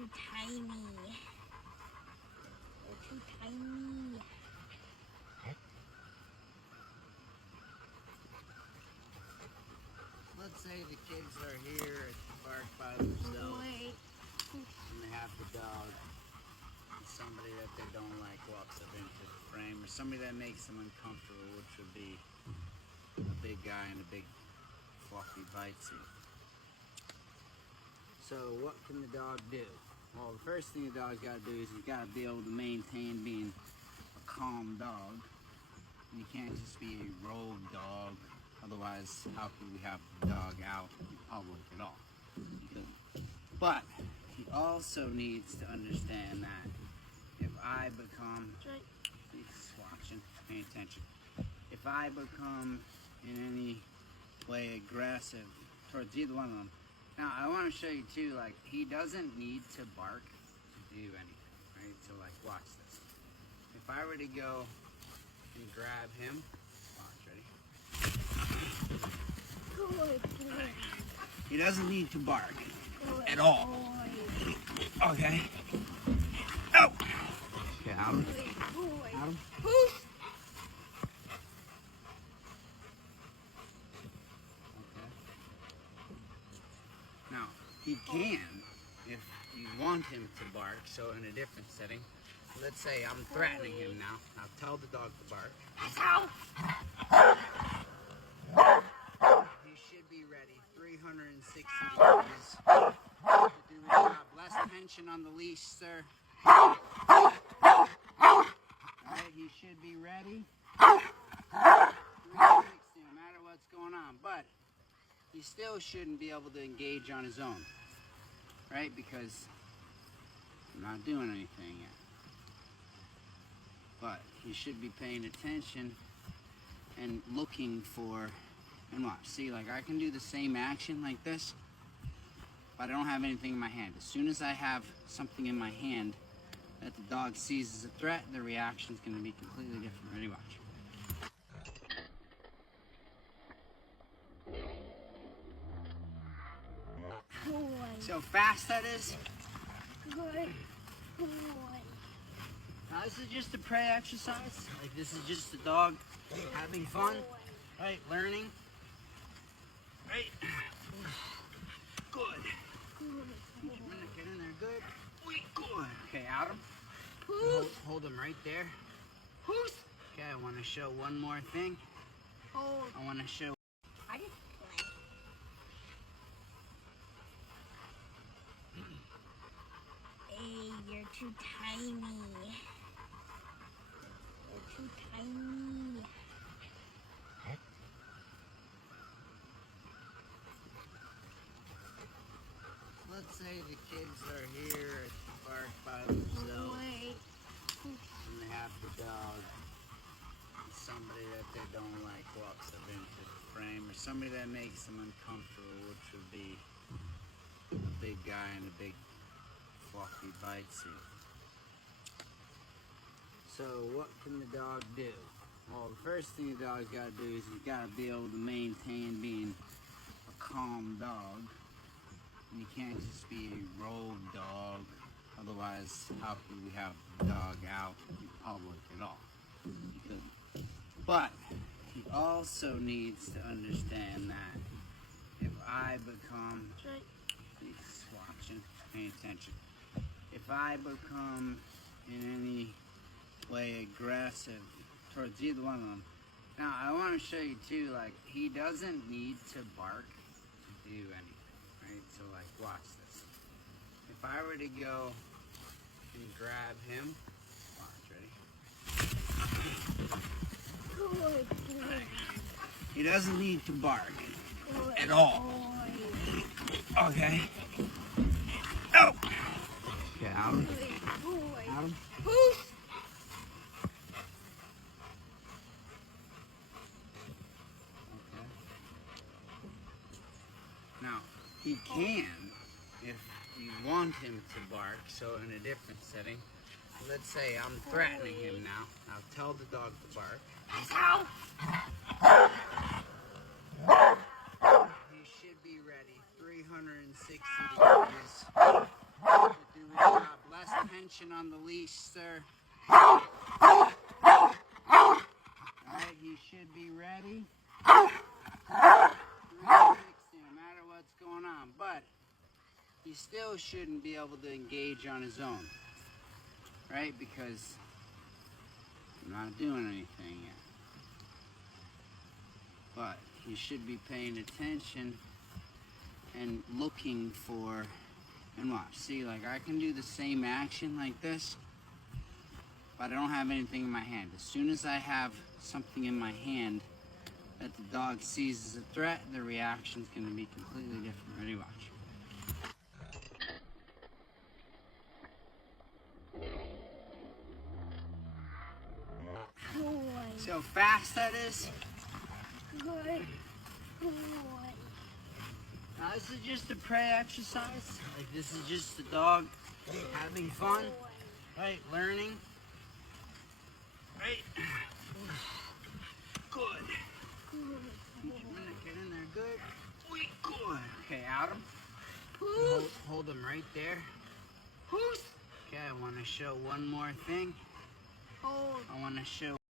too tiny. You're too tiny. Let's say the kids are here at the park by themselves and they have the dog. And somebody that they don't like walks up into the frame, or somebody that makes them uncomfortable, which would be a big guy in a big fluffy bite suit. So what can the dog do? Well, the first thing the dog's got to do is he's got to be able to maintain being a calm dog. And he can't just be a rogue dog. Otherwise, how could we have the dog out in public at all? But he also needs to understand that if I become, he's watching, paying attention. If I become in any way aggressive towards either one of them, now I want to show you too, like he doesn't need to bark to do anything, right? So like watch this. If I were to go and grab him, watch, ready? Good boy. He doesn't need to bark at all. Okay. Oh. Okay, out him. Out him. Now, he can, if you want him to bark, so in a different setting, let's say I'm threatening him now. I'll tell the dog to bark. He should be ready 360 degrees to do his job. Less tension on the leash, sir. Alright, he should be ready 360 no matter what's going on. But he still shouldn't be able to engage on his own, right? Because I'm not doing anything yet. But he should be paying attention and looking for, and watch, see, like I can do the same action like this, but I don't have anything in my hand. As soon as I have something in my hand that the dog sees as a threat, the reaction is going to be completely different. Ready, watch. See how fast that is? Good boy. Now this is just a prey exercise. Like this is just a dog having fun, right? Learning, right? Good. Get in there, good. Wait, good. Okay, Adam. Hold him right there. Okay, I want to show one more thing. I want to show. Hey, you're too tiny. You're too tiny. Let's say the kids are here at the park by themselves and they have the dog. And somebody that they don't like walks up into the frame, or somebody that makes them uncomfortable, which would be a big guy in a big fluffy bite suit. So what can the dog do? Well, the first thing the dog's got to do is he's got to be able to maintain being a calm dog. And he can't just be a rogue dog. Otherwise, how could we have the dog out in public at all? But he also needs to understand that if I become, he's watching, paying attention. If I become in any way aggressive towards either one of them, now I want to show you too, like he doesn't need to bark to do anything, right? So like watch this. If I were to go and grab him, watch, ready? Good boy. He doesn't need to bark at all. Okay. Oh. Okay, out him. Out him. Okay. Now, he can, if you want him to bark, so in a different setting, let's say I'm threatening him now. I'll tell the dog to bark. He should be ready 360 degrees to do his action on the leash, sir. Alright, he should be ready. 360, no matter what's going on. But he still shouldn't be able to engage on his own. Right? Because I'm not doing anything yet. But he should be paying attention and looking for, and watch, see, like I can do the same action like this, but I don't have anything in my hand. As soon as I have something in my hand that the dog sees as a threat, the reaction's gonna be completely different. Ready, watch. Boy. See how fast that is? Good boy. Now this is just a prey exercise. Like this is just the dog having fun, right? Learning, right? Good. Each minute, get in there, good. Good. Okay, Adam. Hold him right there. Okay, I want to show one more thing. Hold. I want to show